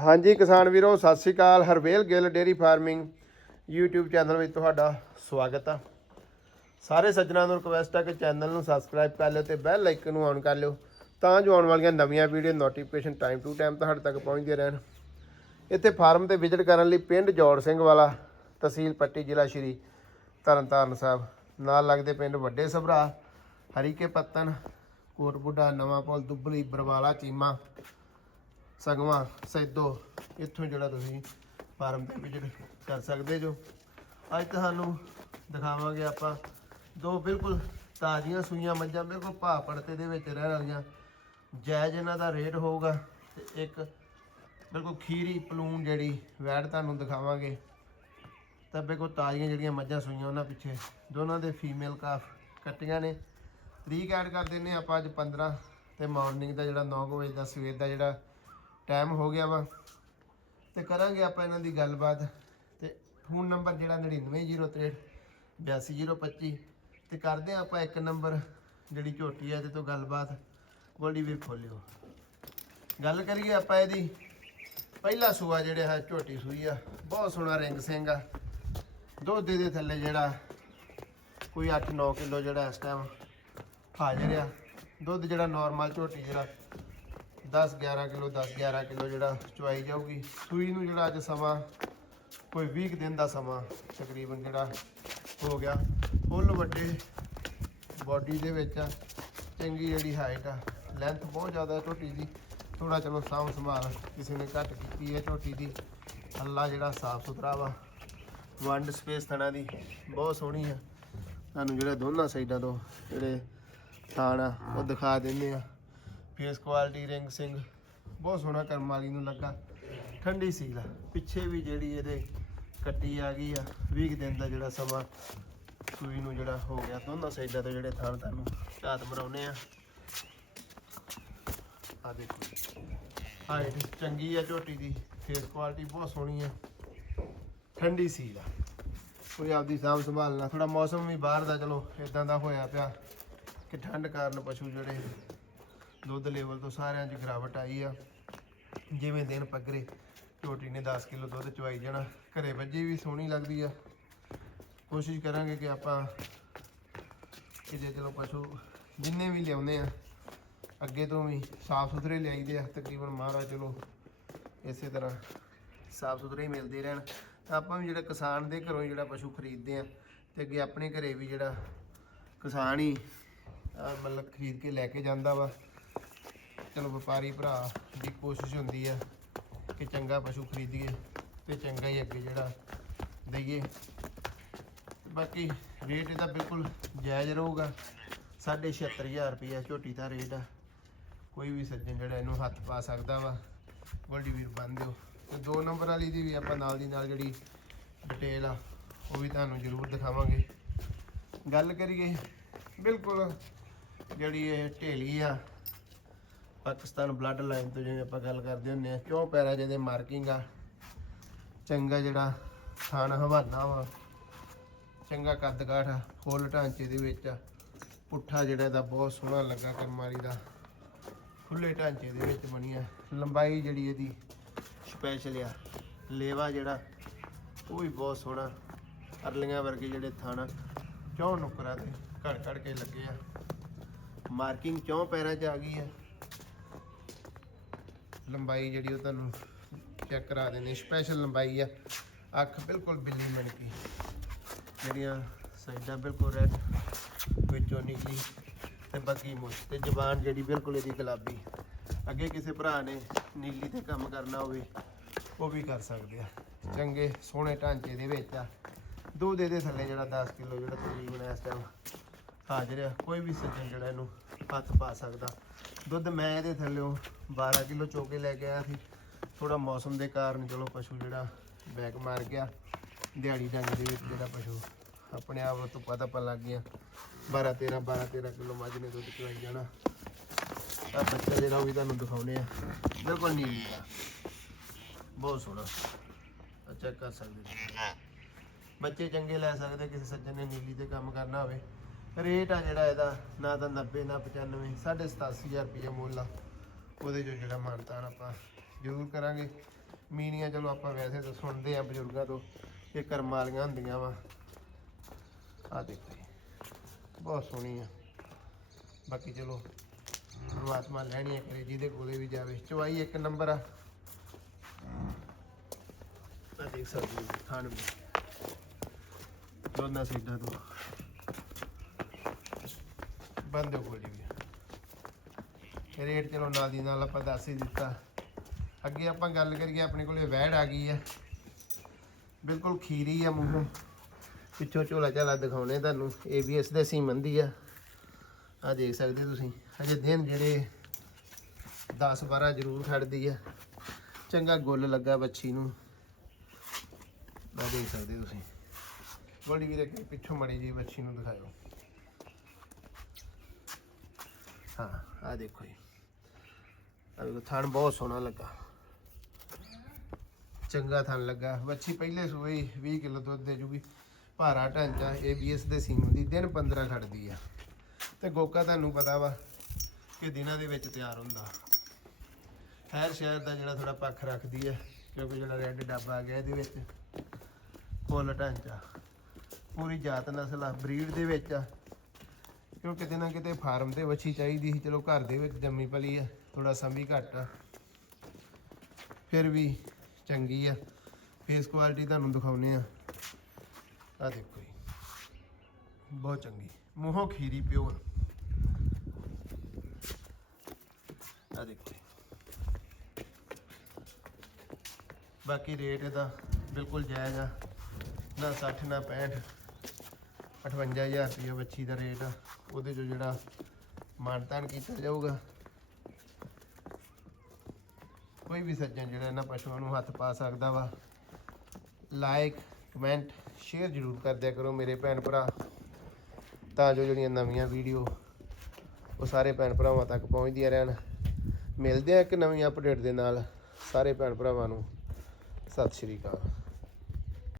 ਹਾਂਜੀ ਕਿਸਾਨ ਵੀਰੋ, ਸਤਿ ਸ੍ਰੀ ਅਕਾਲ। Harvel Gill dairy farming YouTube channel ਵਿੱਚ ਤੁਹਾਡਾ ਸਵਾਗਤ ਆ। ਸਾਰੇ ਸੱਜਣਾਂ ਨੂੰ ਰਿਕਵੈਸਟ ਆ ਕਿ ਚੈਨਲ ਨੂੰ ਸਬਸਕ੍ਰਾਈਬ ਕਰ ਲਿਓ ਤੇ ਬੈਲ ਆਈਕਨ ਨੂੰ ਔਨ ਕਰ ਲਿਓ ਤਾਂ ਜੋ ਆਉਣ ਵਾਲੀਆਂ ਨਵੀਆਂ video notification time to time ਤੁਹਾਡੇ ਤੱਕ ਪਹੁੰਚਦੇ ਰਹਿਣ। ਇੱਥੇ ਫਾਰਮ ਤੇ ਵਿਜ਼ਿਟ ਕਰਨ ਲਈ ਪਿੰਡ ਜੋੜ ਸਿੰਘ ਵਾਲਾ, ਤਹਿਸੀਲ ਪੱਟੀ ਜ਼ਿਲ੍ਹਾ ਸ਼੍ਰੀ ਤਰਨਤਾਰਨ ਸਾਹਿਬ। ਨਾਲ ਲੱਗਦੇ ਪਿੰਡ ਵੱਡੇ ਸਭਰਾ, ਹਰੀਕੇ ਪੱਤਨ ਕੋਟ ਬੁੱਢਾ ਨਵਾਂ ਪੁਲ ਦੁੱਬਲੀ, ਬਰਵਾਲਾ, ਚੀਮਾ। ਸਗਵਾ ਸੈਦੋ, ਇੱਥੋਂ ਜਿਹੜਾ ਤੁਸੀਂ ਫਾਰਮ ਤੇ ਵਿਜ਼ਿਟ ਕਰ ਸਕਦੇ ਜੋ। ਅੱਜ ਤੁਹਾਨੂੰ ਦਿਖਾਵਾਂਗੇ ਆਪਾਂ ਦੋ ਬਿਲਕੁਲ ਤਾਜ਼ੀਆਂ ਸੂਈਆਂ ਮੱਝਾਂ, ਬਿਲਕੁਲ ਭਾਅ ਪੜਤੇ ਦੇ ਵਿੱਚ ਰਹਿਣ ਵਾਲੀਆਂ। ਜਾਇਜ਼ ਇਹਨਾਂ ਦਾ ਰੇਟ ਹੋਊਗਾ ਤੇ ਇੱਕ ਬਿਲਕੁਲ ਖੀਰੀ ਪਲੂਨ ਜਿਹੜੀ ਵੈੜ ਤੁਹਾਨੂੰ ਦਿਖਾਵਾਂਗੇ। ਤਾਂ ਬਿਲਕੁਲ ਤਾਜ਼ੀਆਂ ਜਿਹੜੀਆਂ ਮੱਝਾਂ ਸੂਈਆਂ ਉਹਨਾਂ ਪਿੱਛੇ, ਦੋਨਾਂ ਦੇ ਫੀਮੇਲ ਕਾਫ ਕੱਟੀਆਂ ਨੇ। ਤਰੀਕ ਐਡ ਕਰ ਦਿੰਨੇ ਆਪਾਂ ਅੱਜ 15 ਤੇ ਮਾਰਨਿੰਗ ਦਾ ਜਿਹੜਾ 9 ਵਜੇ ਦਾ ਸਵੇਰ ਦਾ ਜਿਹੜਾ ਟਾਈਮ ਹੋ ਗਿਆ ਵਾ। ਤੇ ਕਰਾਂਗੇ ਆਪਾਂ ਇਹਨਾਂ ਦੀ ਗੱਲਬਾਤ। ਤੇ ਫੋਨ ਨੰਬਰ ਜਿਹੜਾ 9903 82025 ਤੇ ਕਰਦੇ ਹਾਂ ਆਪਾਂ ਇੱਕ ਨੰਬਰ ਜਿਹੜੀ ਝੋਟੀ ਹੈ ਇਹਦੇ ਤੋਂ ਗੱਲਬਾਤ। ਗੋਲਡੀ ਵੀਰ ਖੋਲਿਓ। ਗੱਲ ਕਰੀਏ ਆਪਾਂ ਇਹਦੀ। ਪਹਿਲਾ ਸੂਆ ਜਿਹੜਾ ਹੈ ਝੋਟੀ ਸੂਈ ਆ। ਬਹੁਤ ਸੋਹਣਾ ਰਿੰਗ ਸਿੰਘ ਆ। ਦੁੱਧ ਦੇ ਥੱਲੇ ਜਿਹੜਾ, ਕੋਈ 8-9 ਕਿਲੋ ਜਿਹੜਾ ਇਸ ਟਾਈਮ ਹਾਜ਼ਰ ਆ। ਦੁੱਧ ਜਿਹੜਾ ਨਾਰਮਲ ਝੋਟੀ ਜਿਹੜਾ 10 11 ਕਿਲੋ 10 11 ਕਿਲੋ ਜਿਹੜਾ ਚੁਆਈ ਜਾਊਗੀ। ਸੂਈ ਨੂੰ ਜਿਹੜਾ ਅੱਜ ਸਮਾਂ, ਕੋਈ 20 ਕੁ ਦਿਨ ਦਾ ਸਮਾਂ ਤਕਰੀਬਨ ਜਿਹੜਾ ਹੋ ਗਿਆ। ਫੁੱਲ ਵੱਡੇ ਬਾਡੀ ਦੇ ਵਿੱਚ ਆ, ਚੰਗੀ ਜਿਹੜੀ ਹਾਈਟ ਆ ਲੈਂਥ ਬਹੁਤ ਜ਼ਿਆਦਾ ਝੋਟੀ ਦੀ। ਥੋੜਾ ਚਲੋ ਸਾਂਭ ਸੰਭਾਲ ਕਿਸੇ ਨੇ ਘੱਟ ਕੀਤੀ ਹੈ ਝੋਟੀ ਦੀ। ਅੱਲਾ ਜਿਹੜਾ ਸਾਫ਼ ਸੁਥਰਾ ਵਾ, ਵੰਡ ਸਪੇਸ ਥਣਾ ਦੀ ਬਹੁਤ ਸੋਹਣੀ ਆ। ਤੁਹਾਨੂੰ ਜਿਹੜਾ ਦੋਨਾਂ ਸਾਈਡਾਂ ਤੋਂ ਜਿਹੜੇ ਥਾਣ ਆ, ਉਹ ਦਿਖਾ ਦਿੰਦੇ ਆ। ਫੇਸ ਕੁਆਲਿਟੀ ਰਿੰਗ ਸਿੰਘ, ਬਹੁਤ ਸੋਹਣਾ ਕਰਮ ਵਾਲੀ ਨੂੰ ਲੱਗਾ। ਠੰਡੀ ਸੀਲ ਆ। ਪਿੱਛੇ ਵੀ ਜਿਹੜੀ ਇਹਦੇ ਕੱਟੀ ਆ ਗਈ ਆ 20 ਕੁ ਦਿਨ ਦਾ ਜਿਹੜਾ ਸਮਾਂ ਸੂਈ ਨੂੰ ਜਿਹੜਾ ਹੋ ਗਿਆ, ਦੋਨਾਂ ਸਾਈਡਾਂ ਤੋਂ ਜਿਹੜੇ ਥਾਣ ਤੁਹਾਨੂੰ ਝਾਤ ਮਰਾਉਨੇ ਆ। ਆ ਦੇਖੋ। ਹਾਈਟ ਚੰਗੀ ਆ ਝੋਟੀ ਦੀ, ਫੇਸ ਕੁਆਲਿਟੀ ਬਹੁਤ ਸੋਹਣੀ ਆ। ਠੰਡੀ ਸੀਲ ਆ। ਕੋਈ ਆਪਦੀ ਸਾਂਭ ਸੰਭਾਲਣਾ ਥੋੜਾ ਮੌਸਮ ਵੀ ਬਾਹਰ ਦਾ, ਚਲੋ ਇਦਾਂ ਦਾ ਹੋਇਆ ਪਿਆ ਕਿ ਠੰਡ ਕਾਰਨ ਪਸ਼ੂ ਜਿਹੜੇ ਦੁੱਧ ਲੈਵਲ ਤੋਂ ਸਾਰਿਆਂ 'ਚ ਗਿਰਾਵਟ ਆਈ ਆ। ਜਿਵੇਂ ਦਿਨ ਪੱਗਰੇ, ਝੋਟੀ ਨੇ 10 ਕਿਲੋ ਦੁੱਧ ਚਵਾਈ ਜਾਣਾ। ਘਰੇ ਵੱਜੀ ਵੀ ਸੋਹਣੀ ਲੱਗਦੀ ਆ। ਕੋਸ਼ਿਸ਼ ਕਰਾਂਗੇ ਕਿ ਆਪਾਂ ਕਿ ਜੇ ਚਲੋ ਪਸ਼ੂ ਜਿੰਨੇ ਵੀ ਲਿਆਉਂਦੇ ਆ, ਅੱਗੇ ਤੋਂ ਵੀ ਸਾਫ਼ ਸੁਥਰੇ ਲਿਆਈਦੇ ਆ। ਤਕਰੀਬਨ ਮਹਾਰਾਜ ਚਲੋ ਇਸੇ ਤਰ੍ਹਾਂ ਸਾਫ਼ ਸੁਥਰੇ ਹੀ ਮਿਲਦੇ ਰਹਿਣ। ਤਾਂ ਆਪਾਂ ਵੀ ਜਿਹੜਾ ਕਿਸਾਨ ਦੇ ਘਰੋਂ ਹੀ ਜਿਹੜਾ ਪਸ਼ੂ ਖਰੀਦਦੇ ਆ ਤੇ ਅੱਗੇ ਆਪਣੇ ਘਰੇ ਵੀ ਜਿਹੜਾ ਕਿਸਾਨ ਹੀ ਮਤਲਬ ਖਰੀਦ ਕੇ ਲੈ ਕੇ ਜਾਂਦਾ ਵਾ। ਚਲੋ ਵਪਾਰੀ ਭਰਾ ਦੀ ਕੋਸ਼ਿਸ਼ ਹੁੰਦੀ ਆ ਕਿ ਚੰਗਾ ਪਸ਼ੂ ਖਰੀਦੀਏ ਤੇ ਚੰਗਾ ਹੀ ਅੱਗੇ ਜਿਹੜਾ ਦਈਏ। ਬਾਕੀ ਰੇਟ ਇਹਦਾ ਬਿਲਕੁਲ ਜਾਇਜ਼ ਰਹੂਗਾ। 76500 ਰੁਪਇਆ ਝੋਟੀ ਦਾ ਰੇਟ ਆ। ਕੋਈ ਵੀ ਸੱਜਣ ਜਿਹੜਾ ਇਹਨੂੰ ਹੱਥ ਪਾ ਸਕਦਾ ਵਾ ਗੋਲਡੀ ਵੀਰ ਬੰਨ ਦਿਓ। ਤੇ ਦੋ ਨੰਬਰ ਵਾਲੀ ਦੀ ਵੀ ਆਪਾਂ ਨਾਲ ਦੀ ਨਾਲ ਜਿਹੜੀ ਡਿਟੇਲ ਆ, ਉਹ ਵੀ ਤੁਹਾਨੂੰ ਜ਼ਰੂਰ ਦਿਖਾਵਾਂਗੇ। ਗੱਲ ਕਰੀਏ ਬਿਲਕੁਲ ਜਿਹੜੀ ਇਹ ਢੇਲੀ ਆ ਪਾਕਿਸਤਾਨ ਬਲੱਡ ਲਾਈਨ ਤੋਂ ਜਿਵੇਂ ਆਪਾਂ ਗੱਲ ਕਰਦੇ ਹੁੰਦੇ ਆ ਕਿਉਂ ਪੈਰਾ ਜਿਹਦੇ ਮਾਰਕਿੰਗ ਆ? ਚੰਗਾ ਜਿਹੜਾ ਥਾਣ ਹਵਾਨਾ ਵਾ ਚੰਗਾ ਕੱਦਕਾਠ ਆ, ਫੁੱਲ ਢਾਂਚੇ ਦੇ ਵਿੱਚ ਆ। ਪੁੱਠਾ ਜਿਹੜਾ ਇਹਦਾ ਬਹੁਤ ਸੋਹਣਾ ਲੱਗਾ ਕਰਮਾਰੀ ਦਾ ਖੁੱਲੇ ਢਾਂਚੇ ਦੇ ਵਿੱਚ ਬਣੀ ਆ। ਲੰਬਾਈ ਜਿਹੜੀ ਇਹਦੀ ਸਪੈਸ਼ਲ ਆ ਲੇਵਾ ਜਿਹੜਾ ਉਹ ਵੀ ਬਹੁਤ ਸੋਹਣਾ ਅਰਲੀਆਂ ਵਰਗੇ ਜਿਹੜੇ ਥਾਣਾ ਚੌਂ ਨੁਕਰਾਂ ਤੇ ਘੜ ਘੜ ਕੇ ਲੱਗੇ ਆ। ਮਾਰਕਿੰਗ ਚੌਂ ਪੈਰਾਂ 'ਚ ਆ ਗਈ ਆ? ਲੰਬਾਈ ਜਿਹੜੀ ਉਹ ਤੁਹਾਨੂੰ ਚੈੱਕ ਕਰਾ ਦੇਣੀ ਸਪੈਸ਼ਲ ਲੰਬਾਈ ਆ। ਅੱਖ ਬਿਲਕੁਲ ਬਿੱਲੀ ਮਣਕੀ ਜਿਹੜੀਆਂ ਸਾਈਡਾਂ ਬਿਲਕੁਲ ਰੈੱਡ ਵਿੱਚੋਂ ਨੀਲੀ ਤੇ ਬਾਕੀ ਮੁੱਛ ਤੇ ਜ਼ਬਾਨ ਜਿਹੜੀ ਬਿਲਕੁਲ ਇਹਦੀ ਗੁਲਾਬੀ। ਅੱਗੇ ਕਿਸੇ ਭਰਾ ਨੇ ਨੀਲੀ ਤੇ ਕੰਮ ਕਰਨਾ ਹੋਵੇ, ਉਹ ਵੀ ਕਰ ਸਕਦੇ ਆ। ਚੰਗੇ ਸੋਹਣੇ ਢਾਂਚੇ ਦੇ ਵਿੱਚ ਆ। ਦੁੱਧ ਇਹਦੇ ਥੱਲੇ ਜਿਹੜਾ 10 ਕਿਲੋ ਜਿਹੜਾ ਤਕਰੀਬਨ ਇਸ ਟਾਈਮ ਹਾਜ਼ਰ ਆ, ਕੋਈ ਵੀ ਸੱਜਣ ਜਿਹੜਾ ਇਹਨੂੰ ਹੱਥ ਪਾ ਸਕਦਾ। ਦੁੱਧ ਮੈਂ ਇਹਦੇ ਥੱਲੇੋਂ 12 ਕਿਲੋ ਚੋ ਕੇ ਲੈ ਕੇ ਆਇਆ ਸੀ। ਥੋੜਾ ਮੌਸਮ ਦੇ ਕਾਰਨ ਚਲੋ ਪਸ਼ੂ ਜਿਹੜਾ ਬੈਕ ਮਾਰ ਗਿਆ। ਦਿਹਾੜੀ ਡੰਗ ਦੇ ਵਿੱਚ ਜਿਹੜਾ ਪਸ਼ੂ ਆਪਣੇ ਆਪ ਤੋਂ ਪਤਾ ਪਾ ਲੱਗ ਗਿਆ। 12 13 12 13 ਕਿਲੋ ਮੱਝ ਨੇ ਦੁੱਧ ਚਵਾਈ ਜਾਣਾ। ਆ ਬੱਚਾ ਜਿਹੜਾ ਉਹ ਵੀ ਤੁਹਾਨੂੰ ਦਿਖਾਉਨੇ ਆ। ਬਿਲਕੁਲ ਨੀਲੀ ਦਾ ਬਹੁਤ ਸੋਹਣਾ। ਆ ਚੈੱਕ ਕਰ ਸਕਦੇ ਬੱਚੇ ਚੰਗੇ ਲੈ ਸਕਦੇ ਕਿਸੇ ਸੱਜਣ ਨੇ ਨੀਲੀ ਤੇ ਕੰਮ ਕਰਨਾ ਹੋਵੇ। ਰੇਟ ਆ ਜਿਹੜਾ ਇਹਦਾ, ਨਾ ਤਾਂ 90 ਨਾ 95 87500 ਰੁਪਏ ਮੁੱਲ ਆ। ਉਹਦੇ ਜੋ ਜਿਹੜਾ ਮਾਨਤਾਨ ਆਪਾਂ ਜ਼ਰੂਰ ਕਰਾਂਗੇ। ਮੀਨੀਆਂ ਚਲੋ ਆਪਾਂ ਵੈਸੇ ਤਾਂ ਸੁਣਦੇ ਆ ਬਜ਼ੁਰਗਾਂ ਤੋਂ ਕਿ ਕਰਮ ਵਾਲੀਆਂ ਹੁੰਦੀਆਂ ਵਾ। ਆ ਦੇਖੋ ਬਹੁਤ ਸੋਹਣੀ ਆ। ਬਾਕੀ ਚਲੋ, ਪਰਮਾਤਮਾ ਲੈਣੀ ਹੈ ਕਰੇ, ਜਿਹਦੇ ਕੋਲੇ ਵੀ ਜਾਵੇ। ਚਵਾਈ ਇੱਕ ਨੰਬਰ ਆ। ਆ ਦੇਖ ਸਕਦੇ ਹੋ ਖਾਣ ਵੀ ਦੋਨਾਂ ਸਾਈਡਾਂ ਤੋਂ। ਬੰਦ ਹੋ ਗਈ ਵੀ। ਰੇਟ ਚਲੋ ਨਾਲ ਦੀ ਨਾਲ ਆਪਾਂ ਦੱਸ ਹੀ ਦਿੱਤਾ। ਅੱਗੇ ਆਪਾਂ ਗੱਲ ਕਰੀਏ, ਆਪਣੇ ਕੋਲੇ ਵੈੜ ਆ ਗਈ ਆ। ਬਿਲਕੁਲ ਖੀਰੀ ਆ ਮੂੰਹੋਂ। ਪਿੱਛੋਂ ਝੋਲਾ ਝਾਲਾ ਦਿਖਾਉਣੇ ਤੁਹਾਨੂੰ। ABS ਦੇ ਸੀਮਨ ਦੀ ਆ। ਆ ਦੇਖ ਸਕਦੇ ਤੁਸੀਂ। ਅਜੇ ਦਿਨ ਜਿਹੜੇ 10 12 ਜ਼ਰੂਰ ਖੜਦੀ ਆ। ਚੰਗਾ ਗੁੱਲ ਲੱਗਾ ਬੱਚੀ ਨੂੰ। ਆ ਦੇਖ ਸਕਦੇ ਤੁਸੀਂ। ਬੜੀ ਵੀਰੇ ਅੱਗੇ ਪਿੱਛੋਂ ਮੜੀ ਜੀ ਬੱਚੀ ਨੂੰ ਦਿਖਾਇਓ। ਹਾਂ ਆ ਦੇਖੋ ਜੀ। ਆ ਦੇਖੋ, ਥਣ ਬਹੁਤ ਸੋਹਣਾ ਲੱਗਾ। ਚੰਗਾ ਥਣ ਲੱਗਾ। ਬੱਚੀ ਪਹਿਲੇ ਸੂਏ ਹੀ 20 ਕਿਲੋ ਦੁੱਧ ਦੇ ਜੂਗੀ। ਭਾਰਾ ਢਾਂਚਾ ABS ਦੇ ਸੀਮਨ ਦੀ ਦਿਨ 15 ਖੜਦੀ ਆ। ਤੇ ਗੋਕਾ ਤੁਹਾਨੂੰ ਪਤਾ ਵਾ ਕਿ ਦਿਨਾਂ ਦੇ ਵਿੱਚ ਤਿਆਰ ਹੁੰਦਾ। ਹੈਰ ਸ਼ਹਿਰ ਦਾ ਜਿਹੜਾ ਥੋੜਾ ਪੱਖ ਰੱਖਦੀ ਹੈ ਕਿਉਂਕਿ ਜਿਹੜਾ ਰੈੱਡ ਡੱਬਾ ਆ ਗਿਆ ਇਹਦੇ ਵਿੱਚ, ਫੁੱਲ ਢਾਂਚਾ। ਪੂਰੀ ਜਾਤ ਨਸਲ ਆ, ਬਰੀਡ ਦੇ ਵਿੱਚ ਆ। ਕਿਉਂਕਿ ਕਿਤੇ ਨਾ ਕਿਤੇ ਫਾਰਮ ਤੇ ਵੱਛੀ ਚਾਹੀਦੀ ਸੀ, ਚਲੋ ਘਰ ਦੇ ਵਿੱਚ ਜੰਮੀ ਪਲੀ ਆ ਥੋੜਾ ਸਮੀ ਘੱਟ ਆ। ਫਿਰ ਵੀ ਚੰਗੀ ਆ। ਫੇਸ ਕੁਆਲਿਟੀ ਤੁਹਾਨੂੰ ਦਿਖਾਉਨੇ ਆ। ਆ ਦੇਖੋ ਜੀ, ਬਹੁਤ ਚੰਗੀ। ਮੂੰਹੋਂ ਖੀਰੀ ਪਿਓਰ ਆ। ਦੇਖੋ ਜੀ। ਬਾਕੀ ਰੇਟ ਇਹਦਾ ਬਿਲਕੁਲ ਜਾਇਜ਼ ਆ। ਨਾ 60 ਨਾ 65 58000 ਰੁਪਏ ਬੱਚੀ ਦਾ ਰੇਟ ਆ ਉਹਦੇ ਚੋਂ ਜਿਹੜਾ ਮਾਨਤਾਨ ਕੀਤਾ ਜਾਊਗਾ। ਕੋਈ ਵੀ ਸੱਜਣ ਜਿਹੜਾ ਇਹਨਾਂ ਪਸ਼ੂਆਂ ਨੂੰ ਹੱਥ ਪਾ ਸਕਦਾ ਵਾ ਲਾਈਕ ਕਮੈਂਟ ਸ਼ੇਅਰ ਜ਼ਰੂਰ ਕਰਦਿਆ ਕਰੋ ਮੇਰੇ ਭੈਣ ਭਰਾ। ਤਾਂ ਜੋ ਜਿਹੜੀਆਂ ਨਵੀਆਂ ਵੀਡੀਓ ਉਹ ਸਾਰੇ ਭੈਣ ਭਰਾਵਾਂ ਤੱਕ ਪਹੁੰਚਦੀਆਂ ਰਹਿਣ। ਮਿਲਦੇ ਆ ਇੱਕ ਨਵੀਂ ਅਪਡੇਟ ਦੇ ਨਾਲ, ਸਾਰੇ ਭੈਣ ਭਰਾਵਾਂ ਨੂੰ। ਸਤਿ ਸ਼੍ਰੀ ਅਕਾਲ।